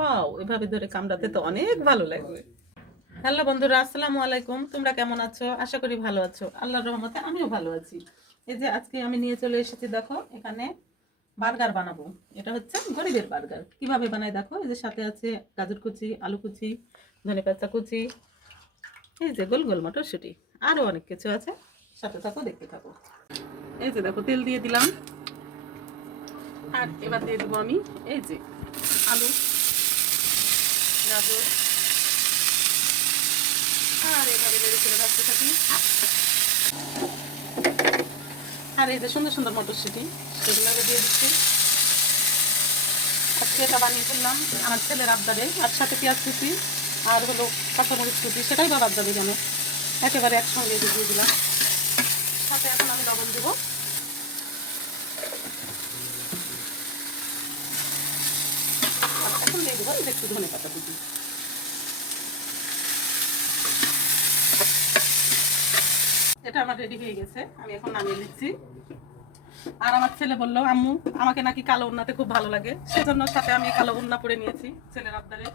Wow এভাবে ধরে কামড়াতে তো অনেক ভালো লাগবে। হ্যালো বন্ধুরা আসসালামু আলাইকুম। তোমরা কেমন আছো? আশা করি ভালো আছো। আল্লাহর রহমতে আমিও ভালো আছি। এই যে আজকে আমি নিয়ে চলে এসেছি দেখো এখানে বার্গার বানাবো। এটা হচ্ছে গরিবের বার্গার। কীভাবে বানাই দেখো? এই যে সাথে আছে গাজর কুচি আলু কুচি ধনে পাতা কুচি এই যে গোল গোল মটরশুঁটি আরও অনেক কিছু আছে। সাথে থাকো দেখতে থাকো। এই যে দেখো তেল দিয়ে দিলাম। আর এবার দিয়ে দেবো আমি এই যে আলু। গাজর আর এইভাবে নেড়ে চেড়ে ভাজতে থাকি। আর এই যে সুন্দর সুন্দর মটরশুঁটি, সেগুলো দিয়ে দিচ্ছি। আজকে এটা বানিয়ে ফেললাম আমার ছেলের আবদারে। আর সাথে পেঁয়াজ কুচি আর হলো কাঁচামরিচ কুচি, সেটাই বা বাদ যাবে কেন একেবারে একসঙ্গে দিয়ে দিলাম। সাথে এখন আমি লবণ দেবো আর যে একটু ধনে পাতা কুচি। এটা আমার রেডি হয়ে গেছে, আমি এখন নামিয়ে নিচ্ছি। আর আমার ছেলে বলল, আম্মু, আমাকে নাকি কালো উন্নাতে খুব ভালো লাগে। সেজন্য সাথে আমি কালো উন্না পরে নিয়েছি ছেলের আবদারে।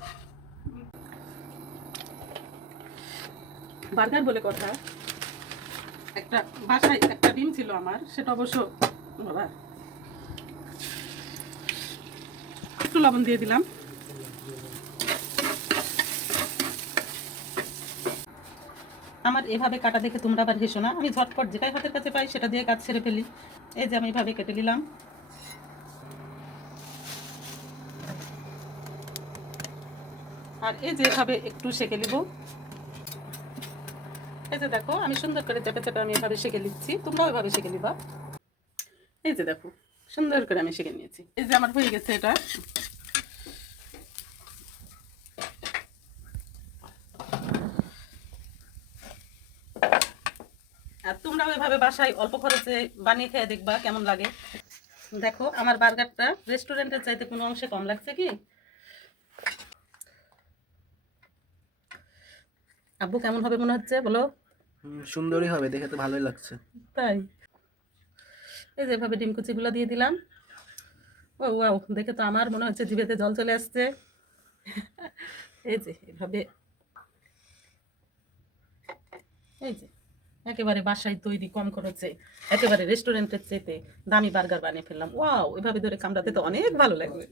বার্গার বলে কথা। একটা বাসায় একটা ডিম ছিল আমার, সেটা অবশ্য বাবা, একটু লবণ দিয়ে দিলাম। আমার এভাবে কাটা দেখে তোমরা আবার হেসো না। আমি ঝটপট যেটাই হাতের কাছে পাই সেটা দিয়ে কাজ ছেড়ে ফেলি। এই যে আমি এভাবে কেটে নিলাম। আর এই যে এভাবে একটু সেকে নিব। এই যে দেখো, আমি সুন্দর করে চেপে চেপে আমি এভাবে সেকে নিচ্ছি। তোমরাও এভাবে সেকে নিবা। এই যে দেখো, সুন্দর করে আমি সেকে নিয়েছি। এই যে আমার হয়ে গেছে এটা। আর তোমরাও এভাবে বাসায় অল্প খরচে বানিয়ে খেয়ে দেখবা কেমন লাগে। দেখো আমার বার্গারটা রেস্টুরেন্টের চাইতে কোনো অংশে কম লাগছে কি? আব্বু কেমন হবে মনে হচ্ছে? বলো। সুন্দরই হবে দেখে তো ভালোই লাগছে। তাই। এই যে এভাবে ডিম কুচিগুলো দিয়ে দিলাম। ও ওয়াও দেখে তো আমার মনে হচ্ছে জিভেতে জল চলে আসছে। এই যে এভাবে। এই যে একেবারে বাসায় তৈরি কম খরচে একেবারে রেস্টুরেন্টের চেতে দামি বার্গার বানিয়ে ফেললাম। ওয়াও এভাবে ধরে কামড়াতে তো অনেক ভালো লাগবে।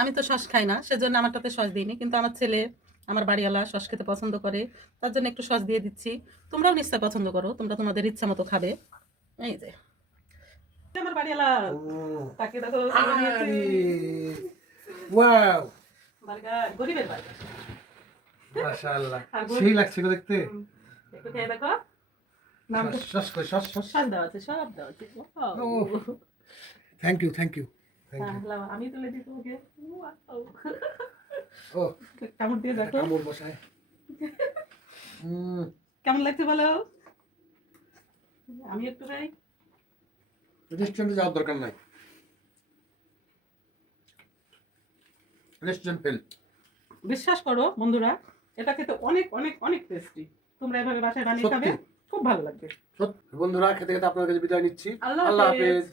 আমি তো সস খাই না সেজন্য আমারটাতে সস দিইনি কিন্তু আমার ছেলে আমার বাড়িওয়ালা সস খেতে পছন্দ করে তার জন্য একটু সস দিয়ে দিচ্ছি। তোমরাও নিশ্চয় পছন্দ করো তোমরা তোমাদের ইচ্ছা মতো খাবে। এই যে। আমার বাড়িওয়ালা তাকে দেখো ওয়াও। বার্গার গরিবের বার্গার। মাশাআল্লাহ। সেই লাগছে দেখতে। একটু খেয়ে দেখো। Thank you thank you thank you আমি তুলে দিই তোমাকে ও কামড় দিয়ে দেখো কামড় বসায় কেমন লাগছে বলো আমি একটু খাই রেস্টুরেন্টে যাওয়ার দরকার নাই রেস্টুরেন্ট ফেল বিশ্বাস করো বন্ধুরা এটা খেতে অনেক অনেক অনেক টেস্টি তোমরা এভাবে বাসায় বানিয়ে খাবে? খুব ভালো লাগবে। বন্ধুরা খেতে খেতে আপনার কাছে বিদায় নিচ্ছি। আল্লাহ। হাফেজ।